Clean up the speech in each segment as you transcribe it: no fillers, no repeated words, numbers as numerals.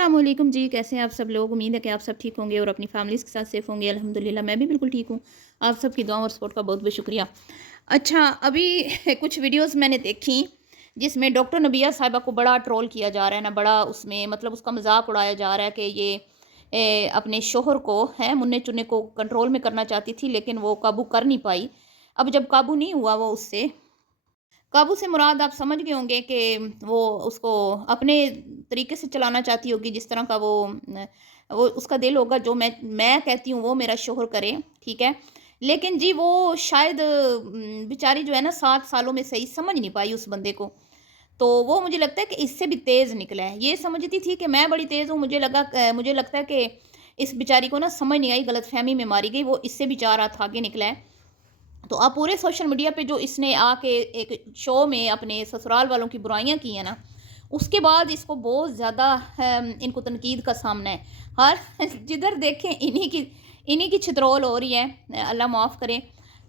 अस्सलामुअलैकुम जी, कैसे हैं आप सब लोग। उम्मीद है कि आप सब ठीक होंगे और अपनी फैमिलीज़ के साथ सेफ़ होंगे। अल्हम्दुलिल्लाह मैं भी बिल्कुल ठीक हूँ। आप सबकी दुआ और सपोर्ट का बहुत बहुत शुक्रिया। अच्छा, अभी कुछ वीडियोज़ मैंने देखी जिसमें डॉक्टर नबिया साहिबा को बड़ा ट्रोल किया जा रहा है ना, बड़ा उसमें मतलब उसका मजाक उड़ाया जा रहा है कि ये अपने शोहर को है मुन्ने चुन्ने को कंट्रोल में करना चाहती थी, लेकिन वो काबू कर नहीं पाई। अब जब काबू नहीं हुआ वो उससे, काबू से मुराद आप समझ गए होंगे कि वो उसको अपने तरीके से चलाना चाहती होगी, जिस तरह का वो उसका दिल होगा, जो मैं कहती हूँ वो मेरा शोहर करे, ठीक है। लेकिन जी वो शायद बेचारी जो है ना 7 सालों में सही समझ नहीं पाई उस बंदे को। तो वो मुझे लगता है कि इससे भी तेज़ निकला है। ये समझती थी कि मैं बड़ी तेज़ हूँ, मुझे लगता है कि इस बेचारी को ना समझ नहीं आई, गलतफ़हमी में मारी गई, वो इससे भी 4 हाथ आगे निकला है। तो अब पूरे सोशल मीडिया पे जो इसने आके एक शो में अपने ससुराल वालों की बुराइयां की हैं ना, उसके बाद इसको बहुत ज़्यादा इनको तनकीद का सामना है। हर जिधर देखें इन्हीं की छितरौल हो रही है, अल्लाह माफ़ करे।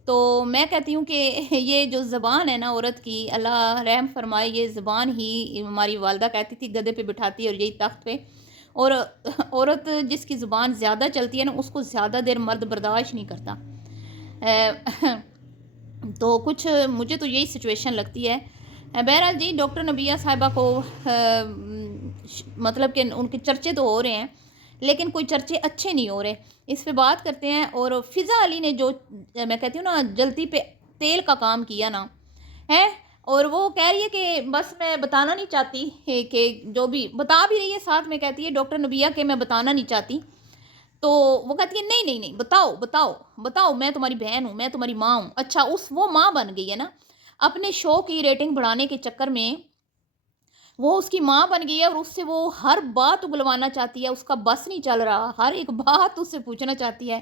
तो मैं कहती हूँ कि ये जो ज़बान है ना औरत की, अल्लाह रहम फरमाए, ये ज़बान ही हमारी वालदा कहती थी गधे पे बिठाती है और यही तख्त पे। और औरत जिसकी ज़ुबान ज़्यादा चलती है ना, उसको ज़्यादा देर मर्द बर्दाश्त नहीं करता। तो कुछ मुझे तो यही सिचुएशन लगती है। बहरहाल जी, डॉक्टर नबिया साहिबा को मतलब कि उनके चर्चे तो हो रहे हैं, लेकिन कोई चर्चे अच्छे नहीं हो रहे। इस पे बात करते हैं। और फ़िज़ा अली ने जो मैं कहती हूँ ना जलती पे तेल का काम किया ना है, और वो कह रही है कि बस मैं बताना नहीं चाहती है कि जो भी बता भी रही है, साथ में कहती है डॉक्टर नबिया के मैं बताना नहीं चाहती। तो वो कहती है नहीं नहीं नहीं, बताओ बताओ बताओ, मैं तुम्हारी बहन हूँ, मैं तुम्हारी माँ हूँ। अच्छा, उस वो माँ बन गई है ना, अपने शो की रेटिंग बढ़ाने के चक्कर में वो उसकी माँ बन गई है, और उससे वो हर बात उगलवाना चाहती है। उसका बस नहीं चल रहा, हर एक बात उससे पूछना चाहती है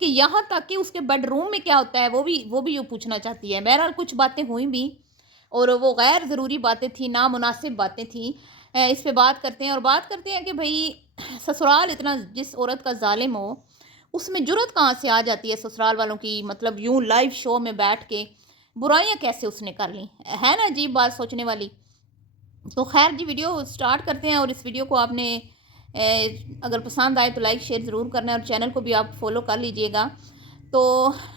कि यहाँ तक कि उसके बेडरूम में क्या होता है वो भी पूछना चाहती है। बहरहाल कुछ बातें हुई भी, और वो गैर ज़रूरी बातें थी, नामुनासिब बातें थी। इस पे बात करते हैं, और बात करते हैं कि भाई ससुराल इतना जिस औरत का ज़ालिम हो, उसमें जुर्रत कहाँ से आ जाती है ससुराल वालों की, मतलब यूँ लाइव शो में बैठ के बुराइयाँ कैसे उसने कर ली, है ना अजीब बात सोचने वाली। तो खैर जी, वीडियो स्टार्ट करते हैं। और इस वीडियो को आपने अगर पसंद आए तो लाइक शेयर ज़रूर करना है, और चैनल को भी आप फॉलो कर लीजिएगा। तो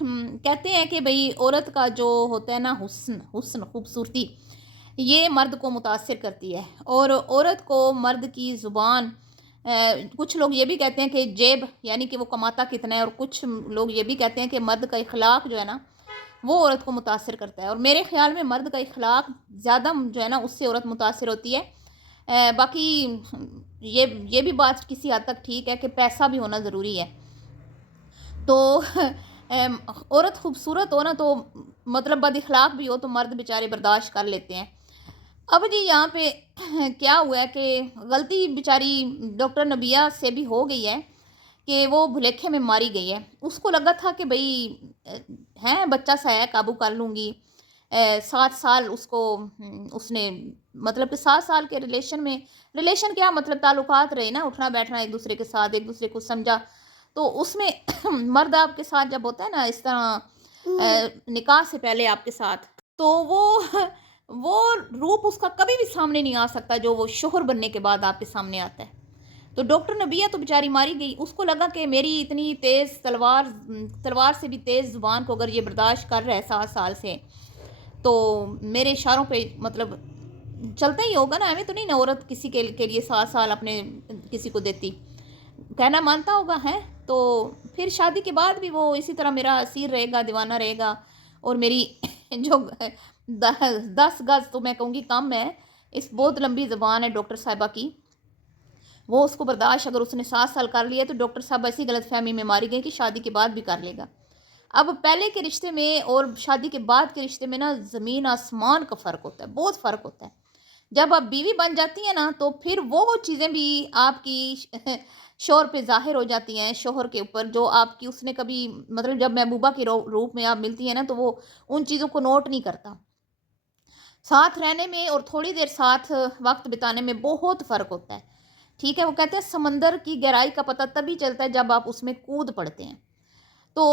कहते हैं कि भाई औरत का जो होता है ना हुस्न हुस्न खूबसूरती, ये मर्द को मुतासिर करती है। और औरत को मर्द की ज़ुबान, कुछ लोग ये भी कहते हैं कि जेब यानी कि वो कमाता कितना है, और कुछ लोग ये भी कहते हैं कि मर्द का इखलाक जो है ना वो औरत को मुतासिर करता है। और मेरे ख़्याल में मर्द का इखलाक ज़्यादा जो है ना उससे औरत मुतासिर होती है। बाकी ये भी बात किसी हद तक ठीक है कि पैसा भी होना ज़रूरी है। तो औरत खूबसूरत हो ना, तो मतलब बद इखलाक भी हो, तो मर्द बेचारे बर्दाश्त कर लेते हैं। अब जी यहाँ पे क्या हुआ है कि गलती बेचारी डॉक्टर नबिया से भी हो गई है कि वो भुलेखे में मारी गई है। उसको लगा था कि भई है बच्चा सा है, काबू कर लूँगी। 7 साल उसको उसने मतलब कि 7 साल के रिलेशन क्या मतलब ताल्लुकात रहे ना, उठना-बैठना एक-दूसरे के साथ, एक-दूसरे को समझा। तो उसमें मर्द आपके साथ जब होता है ना इस तरह निकाह से पहले आपके साथ, तो वो वो रूप उसका कभी भी सामने नहीं आ सकता जो वो शोहर बनने के बाद आपके सामने आता है। तो डॉक्टर नबिया तो बेचारी मारी गई। उसको लगा कि मेरी इतनी तेज़ तलवार से भी तेज़ ज़ुबान को अगर ये बर्दाश्त कर रहा है 7 साल से, तो मेरे इशारों पे मतलब चलता ही होगा ना। हमें तो नहीं ना औरत किसी के लिए 7 साल अपने किसी को देती, कहना मानता होगा है। तो फिर शादी के बाद भी वो इसी तरह मेरा असीर रहेगा, दीवाना रहेगा। और मेरी जो 10 गज़ तो मैं कहूँगी कम है, इस बहुत लंबी ज़बान है डॉक्टर साहिबा की, वो उसको बर्दाश्त अगर उसने 7 साल कर लिया, तो डॉक्टर साहब ऐसी गलतफ़हमी में मारी गई कि शादी के बाद भी कर लेगा। अब पहले के रिश्ते में और शादी के बाद के रिश्ते में ना ज़मीन आसमान का फ़र्क होता है, बहुत फ़र्क होता है। जब आप बीवी बन जाती हैं ना, तो फिर वो चीज़ें भी आपकी शौहर पे ज़ाहिर हो जाती हैं, शौहर के ऊपर जो आपकी उसने कभी मतलब जब महबूबा के रूप में आप मिलती हैं ना, तो वो उन चीज़ों को नोट नहीं करता। साथ रहने में और थोड़ी देर साथ वक़्त बिताने में बहुत फ़र्क होता है। ठीक है? वो कहते हैं समंदर की गहराई का पता तभी चलता है जब आप उसमें कूद पड़ते हैं। तो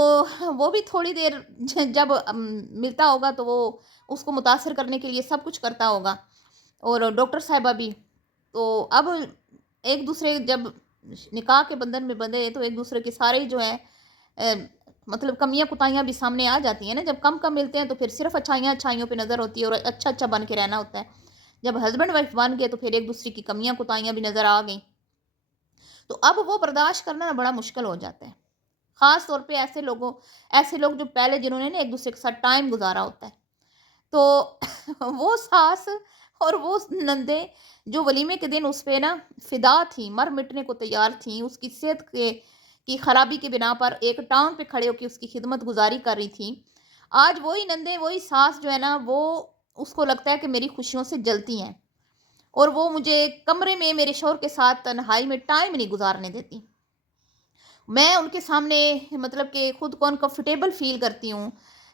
वो भी थोड़ी देर जब मिलता होगा, तो वो उसको मुतासिर करने के लिए सब कुछ करता होगा, और डॉक्टर साहिबा भी। तो अब ایک دوسرے جب نکاح کے بندھن میں بندھے تو ایک دوسرے کے سارے جو ہیں مطلب کمیاں کوتاہیاں بھی سامنے آ جاتی ہیں نا. جب کم کم ملتے ہیں تو پھر صرف اچھائیوں پہ نظر ہوتی ہے اور اچھا اچھا بن کے رہنا ہوتا ہے. جب ہسبینڈ وائف بن گئے تو پھر ایک دوسرے کی کمیاں کوتاہیاں بھی نظر آ گئیں تو اب وہ برداشت کرنا بڑا مشکل ہو جاتا ہے. خاص طور پہ ایسے لوگ جو پہلے جنہوں نے نا ایک دوسرے کے ساتھ ٹائم گزارا ہوتا ہے. تو وہ ساس اور وہ نندیں جو ولیمے کے دن اس پہ نا فدا تھیں، مر مٹنے کو تیار تھیں، اس کی صحت کی خرابی کے بنا پر ایک ٹانگ پہ کھڑے ہو کے اس کی خدمت گزاری کر رہی تھیں، آج وہی نندیں وہی ساس جو ہے نا وہ اس کو لگتا ہے کہ میری خوشیوں سے جلتی ہیں اور وہ مجھے کمرے میں میرے شوہر کے ساتھ تنہائی میں ٹائم نہیں گزارنے دیتی. میں ان کے سامنے مطلب کہ خود کو انکمفرٹیبل فیل کرتی ہوں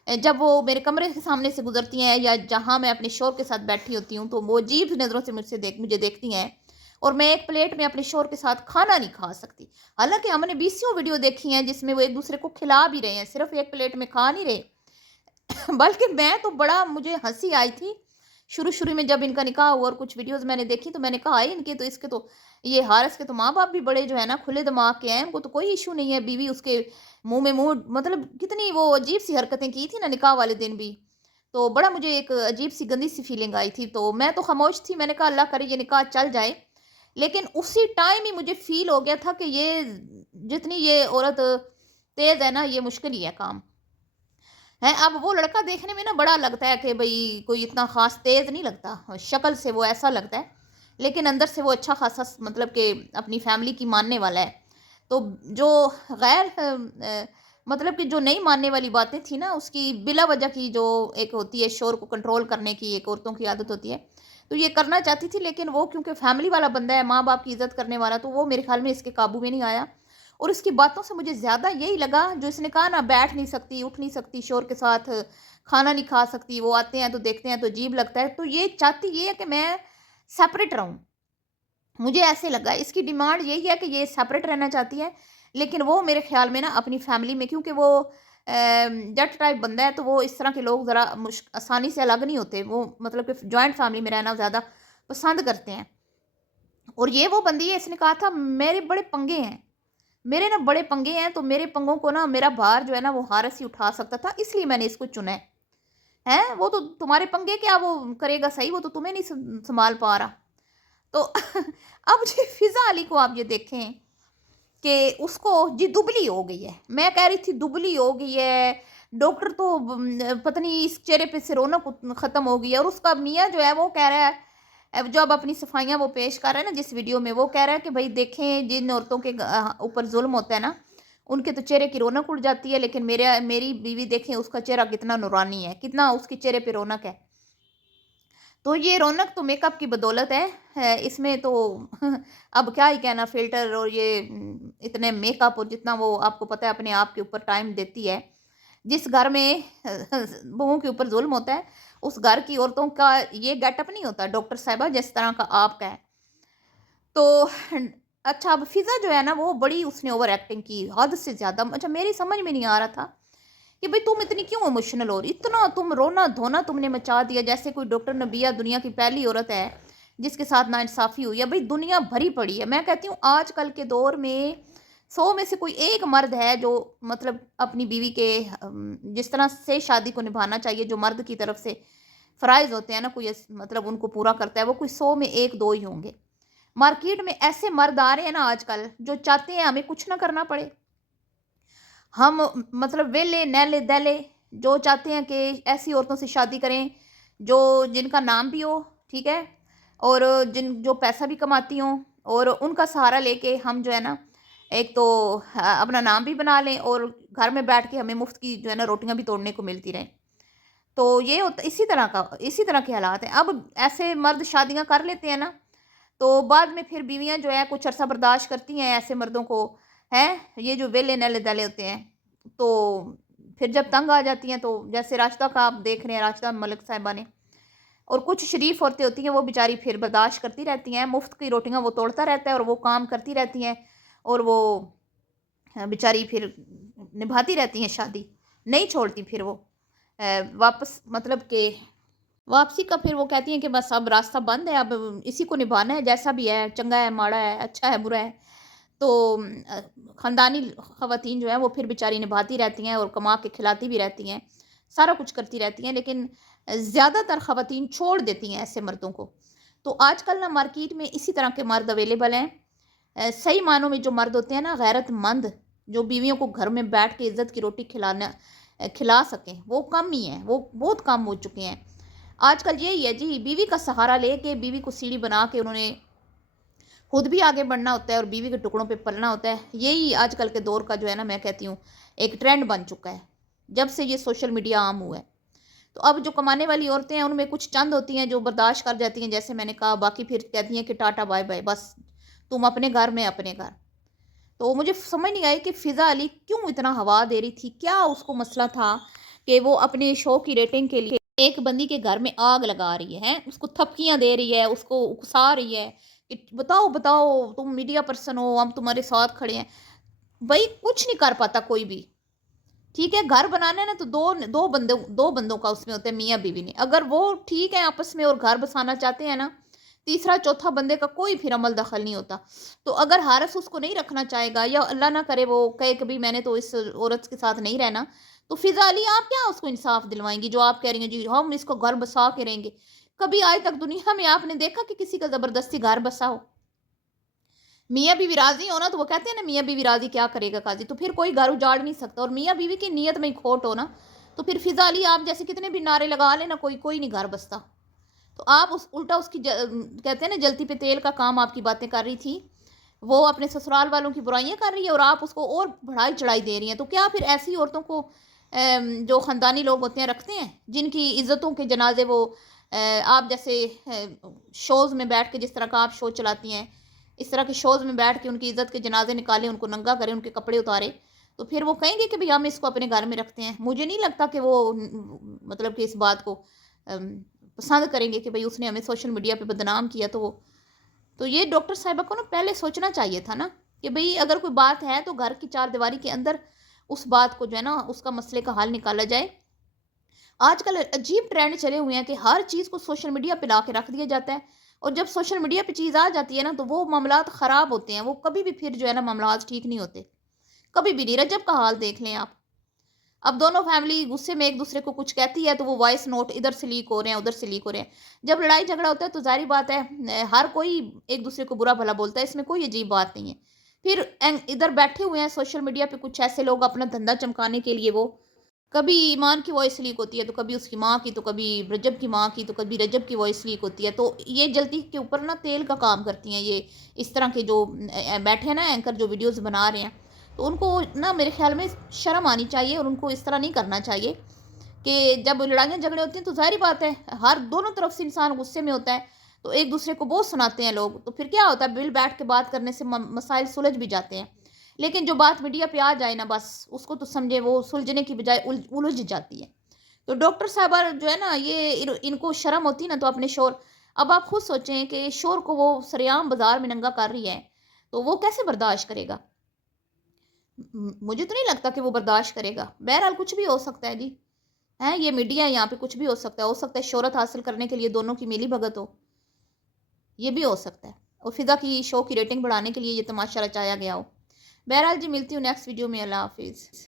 جب وہ میرے کمرے کے سامنے سے گزرتی ہیں یا جہاں میں اپنے شوہر کے ساتھ بیٹھی ہوتی ہوں تو وہ عجیب نظروں سے مجھے دیکھتی ہیں اور میں ایک پلیٹ میں اپنے شوہر کے ساتھ کھانا نہیں کھا سکتی. حالانکہ ہم نے بیسیوں ویڈیو دیکھی ہیں جس میں وہ ایک دوسرے کو کھلا بھی رہے ہیں، صرف ایک پلیٹ میں کھا نہیں رہے. بلکہ میں تو بڑا مجھے ہنسی آئی تھی شروع میں جب ان کا نکاح ہوا اور کچھ ویڈیوز میں نے دیکھی تو میں نے کہا ان کے تو اس کے تو یہ حارث کے تو ماں باپ بھی بڑے جو ہے نا کھلے دماغ کے ہیں، ان کو تو کوئی ایشو نہیں ہے. بیوی اس کے منہ میں منہ مطلب کتنی وہ عجیب سی حرکتیں کی تھی نا نکاح والے دن بھی، تو بڑا مجھے ایک عجیب سی گندی سی فیلنگ آئی تھی. تو میں تو خاموش تھی، میں نے کہا اللہ کرے یہ نکاح چل جائے. لیکن اسی ٹائم ہی مجھے فیل ہو گیا تھا کہ یہ جتنی یہ عورت تیز ہے نا یہ مشکل ہی ہے کام ہے. اب وہ لڑکا دیکھنے میں نا بڑا لگتا ہے کہ بھئی کوئی اتنا خاص تیز نہیں لگتا، شکل سے وہ ایسا لگتا ہے لیکن اندر سے وہ اچھا خاصا مطلب کہ اپنی فیملی کی ماننے والا ہے. تو جو غیر مطلب کہ جو نہیں ماننے والی باتیں تھیں نا اس کی بلا وجہ کی جو ایک ہوتی ہے شور کو کنٹرول کرنے کی ایک عورتوں کی عادت ہوتی ہے تو یہ کرنا چاہتی تھی، لیکن وہ کیونکہ فیملی والا بندہ ہے، ماں باپ کی عزت کرنے والا، تو وہ میرے خیال میں اس کے قابو میں نہیں آیا. اور اس کی باتوں سے مجھے زیادہ یہی لگا جو اس نے کہا نا بیٹھ نہیں سکتی اٹھ نہیں سکتی شوہر کے ساتھ کھانا نہیں کھا سکتی، وہ آتے ہیں تو دیکھتے ہیں تو عجیب لگتا ہے. تو یہ چاہتی یہ ہے کہ میں سیپریٹ رہوں. مجھے ایسے لگا اس کی ڈیمانڈ یہی ہے کہ یہ سیپریٹ رہنا چاہتی ہے، لیکن وہ میرے خیال میں نا اپنی فیملی میں کیونکہ وہ جٹ ٹائپ بندہ ہے تو وہ اس طرح کے لوگ ذرا آسانی سے الگ نہیں ہوتے، وہ مطلب کہ جوائنٹ فیملی میں رہنا زیادہ پسند کرتے ہیں. اور یہ وہ بندی ہے، اس نے کہا تھا میرے بڑے پنگے ہیں، میرے نا بڑے پنگے ہیں تو میرے پنگوں کو نا میرا بھار جو ہے نا وہ حارث ہی اٹھا سکتا تھا، اس لیے میں نے اس کو چنا ہے. وہ تو تمہارے پنگے کیا وہ کرے گا صحیح، وہ تو تمہیں نہیں سنبھال پا رہا. تو اب جی فضا علی کو آپ یہ دیکھیں کہ اس کو جی دبلی ہو گئی ہے، میں کہہ رہی تھی دبلی ہو گئی ہے، ڈاکٹر تو پتہ نہیں اس چہرے پہ سے رونق ختم ہو گئی ہے. اور اس کا میاں جو ہے وہ کہہ رہا ہے جو اب اپنی صفائیاں وہ پیش کر رہا ہے نا جس ویڈیو میں، وہ کہہ رہا ہے کہ بھائی دیکھیں جن عورتوں کے اوپر ظلم ہوتا ہے نا ان کے تو چہرے کی رونق اڑ جاتی ہے، لیکن میری بیوی دیکھیں اس کا چہرہ کتنا نورانی ہے، کتنا اس کے چہرے پہ رونق ہے. تو یہ رونق تو میک اپ کی بدولت ہے، اس میں تو اب کیا ہی کہنا، فلٹر اور یہ اتنے میک اپ اور جتنا وہ آپ کو پتہ ہے اپنے آپ کے اوپر ٹائم دیتی ہے. جس گھر میں بہوؤں کے اوپر ظلم ہوتا ہے اس گھر کی عورتوں کا یہ گیٹ اپ نہیں ہوتا ڈاکٹر صاحبہ جس طرح کا آپ کا ہے. تو اچھا اب فضا جو ہے نا وہ بڑی اس نے اوور ایکٹنگ کی حد سے زیادہ. اچھا میری سمجھ میں نہیں آ رہا تھا کہ بھئی تم اتنی کیوں ایموشنل ہو رہی، اتنا تم رونا دھونا تم نے مچا دیا جیسے کوئی ڈاکٹر نبیہ دنیا کی پہلی عورت ہے جس کے ساتھ ناانصافی ہوئی ہے. بھئی دنیا بھری پڑی ہے، میں کہتی ہوں آج کل کے دور میں 100 میں سے کوئی ایک مرد ہے جو مطلب اپنی بیوی کے جس طرح سے شادی کو نبھانا چاہیے جو مرد کی طرف سے فرائض ہوتے ہیں نا کوئی مطلب ان کو پورا کرتا ہے، وہ کوئی 100 میں ایک دو ہی ہوں گے. مارکیٹ میں ایسے مرد آ رہے ہیں نا آج کل جو چاہتے ہیں ہمیں کچھ نہ کرنا پڑے، ہم مطلب ویلے نیلے دہلے جو چاہتے ہیں کہ ایسی عورتوں سے شادی کریں جن کا نام بھی ہو ٹھیک ہے اور جو پیسہ بھی کماتی ہوں اور ان کا سہارا لے کے ہم جو ہے نا ایک تو اپنا نام بھی بنا لیں اور گھر میں بیٹھ کے ہمیں مفت کی جو ہے نا روٹیاں بھی توڑنے کو ملتی رہیں. تو یہ ہوتا اسی طرح کے حالات ہیں. اب ایسے مرد شادیاں کر لیتے ہیں نا تو بعد میں پھر بیویاں جو ہے کچھ عرصہ برداشت کرتی ہیں ایسے مردوں کو، ہیں یہ جو ویلے نیلے دلے ہوتے ہیں، تو پھر جب تنگ آ جاتی ہیں تو جیسے راشدہ کا آپ دیکھ رہے ہیں راشدہ ملک صاحبہ نے، اور کچھ شریف عورتیں ہوتی ہیں وہ بیچاری پھر برداشت کرتی رہتی ہیں، مفت کی روٹیاں وہ توڑتا رہتا ہے اور وہ کام کرتی رہتی ہیں اور وہ بیچاری پھر نبھاتی رہتی ہیں شادی نہیں چھوڑتی، پھر وہ واپس مطلب کہ वापसी का फिर वो कहती हैं कि बस अब रास्ता बंद है, अब इसी को निभाना है, जैसा भी है, चंगा है, माड़ा है, अच्छा है, बुरा है। तो ख़ानदानी ख़वातीन जो हैं वो फिर बेचारी निभाती रहती हैं और कमा के खिलाती भी रहती हैं, सारा कुछ करती रहती हैं, लेकिन ज़्यादातर ख़वातीन छोड़ देती हैं ऐसे मर्दों को। तो आजकल ना मार्केट में इसी तरह के मर्द अवेलेबल हैं। सही मानों में जो मर्द होते हैं ना गैरतमंद, जो बीवियों को घर में बैठ के इज़्ज़त की रोटी खिला सकें, वो कम ही हैं, वो बहुत कम हो चुके हैं। आजकल यही है जी, बीवी का सहारा लेके बीवी को सीढ़ी बना के उन्होंने खुद भी आगे बढ़ना होता है और बीवी के टुकड़ों पे पलना होता है। यही आजकल के दौर का जो है ना, मैं कहती हूँ एक ट्रेंड बन चुका है, जब से ये सोशल मीडिया आम हुआ है। तो अब जो कमाने वाली औरतें हैं उनमें कुछ चंद होती हैं जो बर्दाश्त कर जाती हैं, जैसे मैंने कहा, बाकी फिर कहती हैं कि टाटा बाय बाय, बस तुम अपने घर, मैं अपने घर। तो मुझे समझ नहीं आई कि फ़िज़ा अली क्यों इतना हवा दे रही थी, क्या उसको मसला था कि वो अपने शो की रेटिंग के लिए एक बंदी के घर में आग लगा रही है, उसको थपकियाँ दे रही है, उसको उकसा रही है कि बताओ बताओ, तुम मीडिया पर्सन हो, हम तुम्हारे साथ खड़े हैं। भाई कुछ नहीं कर पाता कोई भी, ठीक है, घर बनाना है ना तो दो बंदों का उसमें होता है, मियाँ बीवी ने, अगर वो ठीक है आपस में और घर बसाना चाहते हैं ना, तीसरा चौथा बंदे का कोई फिर अमल दखल नहीं होता। तो अगर हारस उसको नहीं रखना चाहेगा, या अल्लाह ना करे वो कहे कभी मैंने तो इस औरत के साथ नहीं रहना, तो फ़िज़ा अली आप क्या उसको इंसाफ दिलवाएंगी, जो आप कह रही हैं जी हम इसको घर बसा के रहेंगे। कभी आज तक दुनिया में आपने देखा कि किसी का ज़बरदस्ती घर बसा हो? मियाँ बीवी राज़ी हो ना, तो वो कहते हैं ना, मियाँ बीवी राज़ी क्या करेगा काज़ी, तो फिर कोई घर उजाड़ नहीं सकता, और मियाँ बीवी की नीयत में ही खोट हो ना, तो फिर फ़िज़ा अली आप जैसे कितने भी नारे लगा लेना, कोई कोई नहीं घर बसता। तो आप उस उल्टा उसकी कहते हैं ना जलती पे तेल का काम आपकी बातें कर रही थी, वो अपने ससुराल वालों की बुराइयां कर रही है और आप उसको और बढ़ाई चढ़ाई दे रही हैं। तो क्या फिर ऐसी औरतों को जो ख़ानदानी लोग होते हैं रखते हैं, जिनकी इज़्ज़तों के जनाजे वो आप जैसे शोज़ में बैठ के, जिस तरह का आप शो चलाती हैं, इस तरह के शोज़ में बैठ के उनकी इज़्ज़त के जनाजे निकालें, उनको नंगा करें, उनके कपड़े उतारें, तो फिर वो कहेंगे कि भाई हम इसको अपने घर में रखते हैं। मुझे नहीं लगता कि वो मतलब कि इस बात को अम, पसंद करेंगे कि भाई उसने हमें सोशल मीडिया पे बदनाम किया। तो ये डॉक्टर साहिबा को ना पहले सोचना चाहिए था ना, कि भाई अगर कोई बात है तो घर की चार दीवारी के अंदर उस बात को जो है ना, उसका मसले का हल निकाला जाए। आजकल अजीब ट्रेंड चले हुए हैं कि हर चीज़ को सोशल मीडिया पे ला के रख दिया जाता है, और जब सोशल मीडिया पे चीज़ आ जाती है ना, तो वो मामलात ख़राब होते हैं, वो कभी भी फिर जो है ना मामलात ठीक नहीं होते, कभी भी नहीं। रजब का हाल देख लें आप, अब दोनों फैमिली गुस्से में एक दूसरे को कुछ कहती है तो वो वॉइस नोट इधर से लीक हो रहे हैं, उधर से लीक हो रहे हैं। जब लड़ाई झगड़ा होता है तो ज़ाहिर बात है हर कोई एक दूसरे को बुरा भला बोलता है, इसमें कोई अजीब बात नहीं है। फिर इधर बैठे हुए हैं सोशल मीडिया पे कुछ ऐसे लोग अपना धंधा चमकाने के लिए, वो कभी ईमान की वॉइस लीक होती है तो कभी उसकी माँ की, तो कभी रजब की माँ की, तो कभी रजब की वॉइस लीक होती है। तो ये जल्दी के ऊपर ना तेल का काम करती हैं ये, इस तरह के जो बैठे हैं ना एंकर, जो वीडियोस बना रहे हैं। तो उनको ना मेरे ख्याल में शर्म आनी चाहिए, और उनको इस तरह नहीं करना चाहिए कि जब लड़ाइयाँ झगड़े होते हैं तो ज़ाहिर बात है हर दोनों तरफ से इंसान गुस्से में होता है, तो एक दूसरे को बहुत सुनाते हैं लोग, तो फिर क्या होता है, बिल बैठ के बात करने से मसाइल सुलझ भी जाते हैं। लेकिन जो बात मीडिया पे आ जाए ना, बस उसको तो समझे वो सुलझने की बजाय उलझ जाती है। तो डॉक्टर साहबा जो है ना, ये इनको शर्म होती ना तो अपने शोर, अब आप खुद सोचें कि शोर को वो सरेआम बाजार में नंगा कर रही है, तो वो कैसे बर्दाश्त करेगा? मुझे तो नहीं लगता कि वो बर्दाश्त करेगा। बहरहाल कुछ भी हो सकता है जी, हैं, ये मीडिया है, यहाँ पे कुछ भी हो सकता है शोहरत हासिल करने के लिए दोनों की मिली भगत हो, ये भी हो सकता है, और फिज़ा की शो की रेटिंग बढ़ाने के लिए ये तमाशा रचाया गया हो। बहरहाल जी, मिलती हूँ नेक्स्ट वीडियो में। अल्लाह हाफिज़।